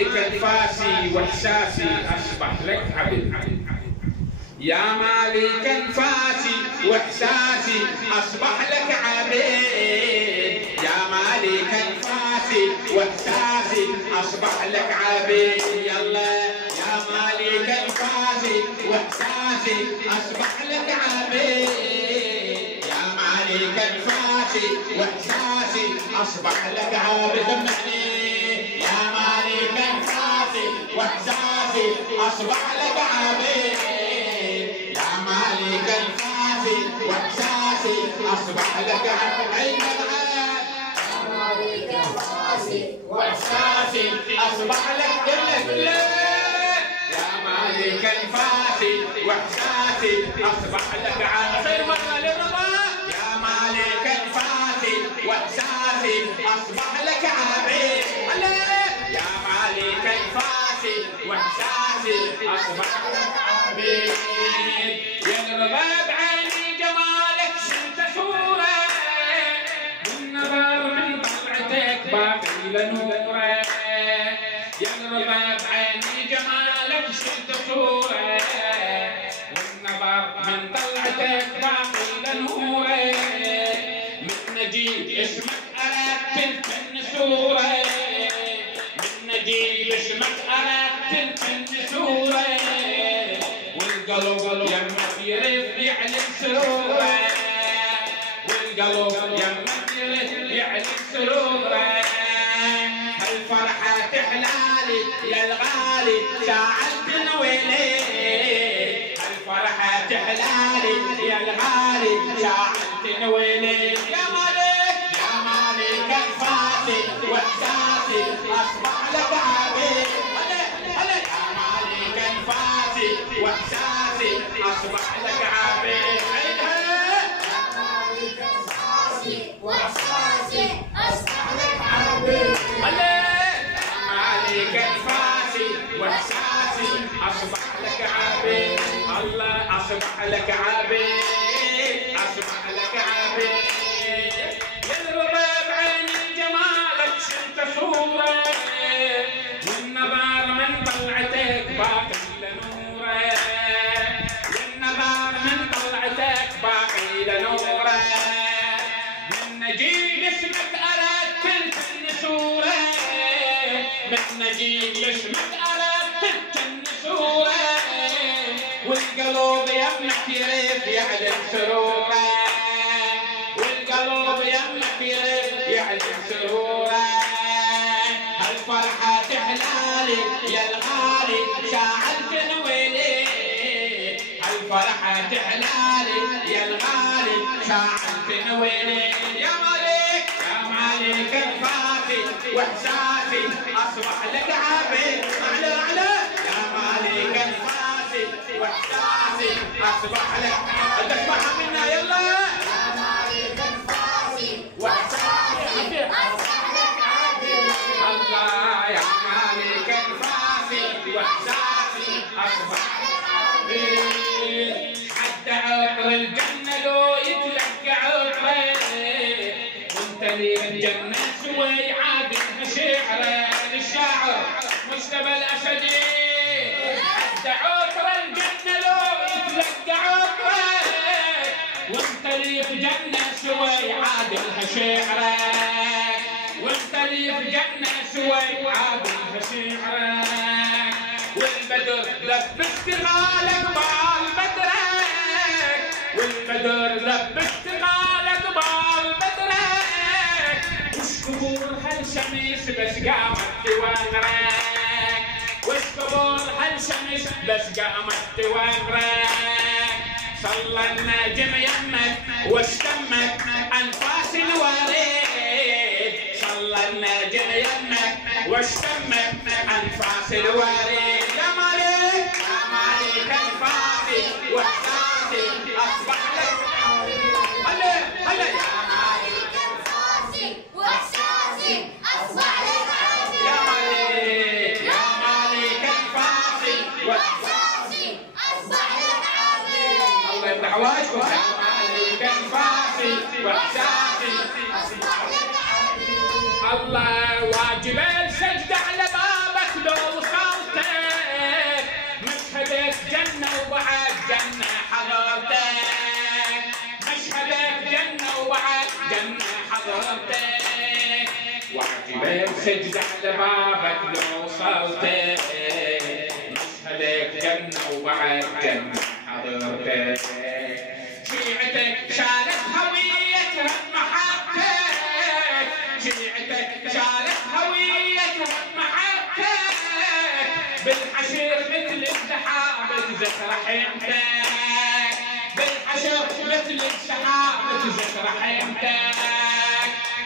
مالك انفاسي واحساسي اصبح لك عبد. يا مالك انفاسي واحساسي اصبح لك عبيد. يا مالك انفاسي واحساسي اصبح لك عبيد. يلا يا مالك انفاسي واحساسي اصبح لك عبيد. يا مالك انفاسي واحساسي اصبح لك عبيد. سمعني. يا مالك انفاسي واحساسي اصبح لك عبيد. يا مالك انفاسي واحساسي اصبح لك عبيد. يا مالك انفاسي واحساسي اصبح لك عبيد. يا مالك انفاسي واحساسي اصبح لك عبيد. يا مالك انفاسي واحساسي اصبح لك عبيد. يا مالك انفاسي واحساسي اصبح لك عبيد. ينرضى بعيني جمالك شلت صوره والنظر من طلعتك باقي لنوره. ينرضى بعيني جمالك شلت صوره والنظر من طلعتك باقي لنوره. من نجيب اسمك اردت الفن صوره. من نجيب اسمك اردت الفن صوره. والقلب يمك يرف يعلن سروره. والقلب يمك يرف يعلن سروره. هالفرحة تحلالي يا الغالي ساعدتنا ويلي. هالفرحة تحلالي يا الغالي ساعدتنا ويلي. يا مالك يا مالك انفاسي واحساسي اصبح لك عبيد. يا مالك انفاسي واحساسي اصبح لك عبيد. يا مالك انفاسي واحساسي اصبح لك عبيد. يا مالك انفاسي واحساسي اصبح لك عبيد. الله اصبح لك عبيد. اصبح لك عبيد. ينرضى بعيني جمالك شلت صوره والنظر من طلعتك باقي لنوره. والنظر من طلعتك باقي لنوره. من نجيب اسمك اردت الفن صوره. من نجيب اسمك اردت الفن صوره. والقلب يمك يرف يعلن سروره. والقلب يمك يرف يعلن سروره. هالفرحة تحلالي يا الغالي ساعدتنا ويلي. هالفرحة تحلالي يا الغالي ساعدتنا ويلي. يا مالك يا مالك انفاسي واحساسي اصبح لك عبيد. اعلى اعلى. يا مالك انفاسي واحساسي اصبح لك عبيد. تسمعها منا يلا. يا مالك انفاسي واحساسي اصبح لك عبيد. الله يا مالك انفاسي واحساسي اصبح لك عبيد. حتى عطر الجنة لو يتلقى عطره وانت لي الجنة سوي عادلها شعره. للشاعر مجتبى الاسدي. حتى عطر الجنة لو يتلقى عطره وانت لي في جنة سوي عادلها شعرك. وانت لي في جنة سوي عادلها شعرك. والبدر لبست غالك بال بدرك. والبدر لبست غالك بال بدرك. وش قبول هالشمس بس قامت توغرك. وش قبول هالشمس بس قامت توغرك. صلى النجم يمك واشتمك انفاس الوريد. صلى النجم يمك واشتمك انفاس الوريد. يا مالك يا مالك انفاسي واحساسي اصبح لك عبيد. هلا هلا. يا مالك انفاسي واحساسي اصبح لك عبيد. يا مالك يا مالك انفاسي واحساسي اصبح لك عبيد. الله يفتح وجهك. يا مالك انفاسي واحساسي اصبح لك عبيد. الله واجب السجد على بابك لو سجدة على بابك لو وصلت مشهدك جنة وبعد جنة حضرتك شيعتك شالت هويتها بمحبتك شيعتك شالت هويتها بمحبتك بالحشر مثل السحاب تزخر حيمتك بالحشر مثل السحاب تزخر حيمتك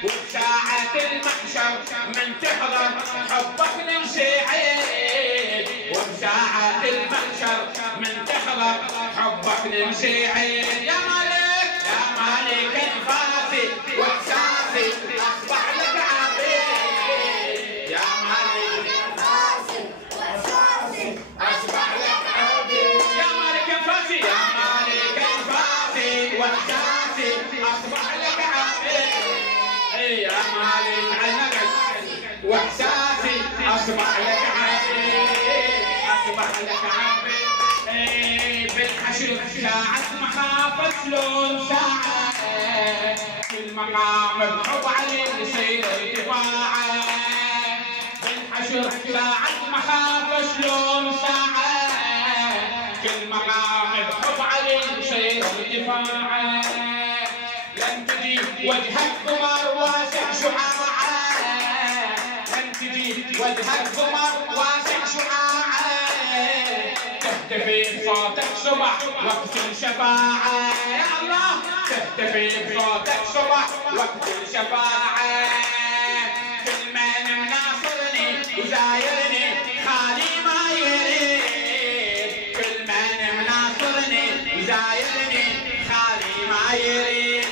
وبساعة المحشر من تحضر حبك للسعيد وبساعة المحشر من تحضر حبك للسعيد يا مالك يا مالك انفاسي واحساسي اصبح لك عبيد يا مالك انفاسي واحساسي اصبح لك عبيد يا مالك انفاسي يا مالك انفاسي واحساسي اصبح لك عبيد يا مالك عنك واحساسي اصبح لك عبيد اصبح لك عبيد بالحشر ساعة مخافة شلون ساعة كل مقام بحب عليه يصير ارتفاعه بالحشر ساعة مخافة شلون ساعة كل مقام بحب عليه يصير ارتفاعه لن تجي وجهك قمر واسع شعاعه لن تجي وجهك قمر واسع شعاعه تهتفي بصوتك صبح وقت الشفاعه يا الله تهتفي بصوتك صبح وقت الشفاعه كل من مناصرني وزايرني خالي ما يريد كل من مناصرني وزايرني خالي ما يريد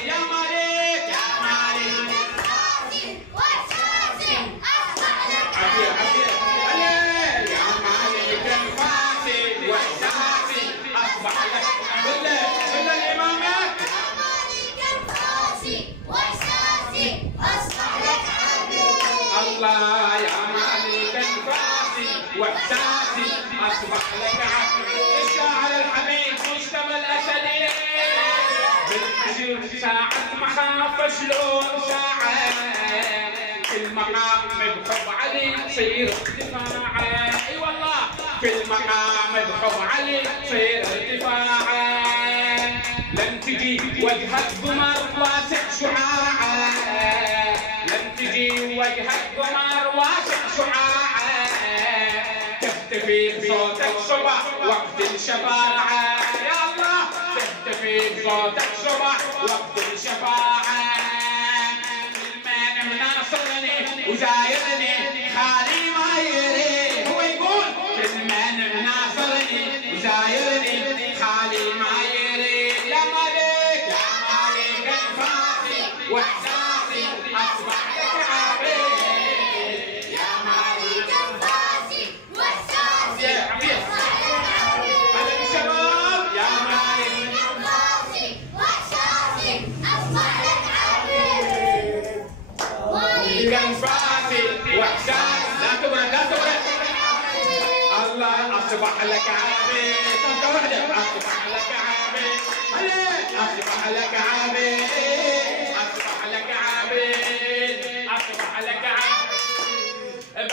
الله يا مالك انفاسي واحساسي اصبح لك عبيد الشاعر الحبيب مجتبى الاسدي بالحشر ساعة مخافة شلون ساعة كل مقام بحب علي يصير ارتفاعه اي والله كل مقام بحب علي يصير ارتفاعه لن تجي وجهك قمر واسع شعاعه لن تجي وجهك قمر واسع شعاعه تختفي بصوتك صبح وقت الشفاعه يا الله تختفي بصوتك صبح وقت الشفاعه من مناصرني وزايرني خالي ما يريد هو يقول كل من مناصرني وزايرني خالي ما يريد يا مالك يا مالك انفاسي واحساسي اصبح لك عبيد يا مالك انفاسي واحساسي اصبح لك عبيد هذا الشباب يا مالك انفاسي واحساسي اصبح لك عبيد مالك انفاسي واحساسي لا تبرد لا تبرد الله اصبح لك عبيد صفقة واحدة اصبح لك عبيد اصبح لك عبيد اصبح لك عبيد اصبح لك عبيد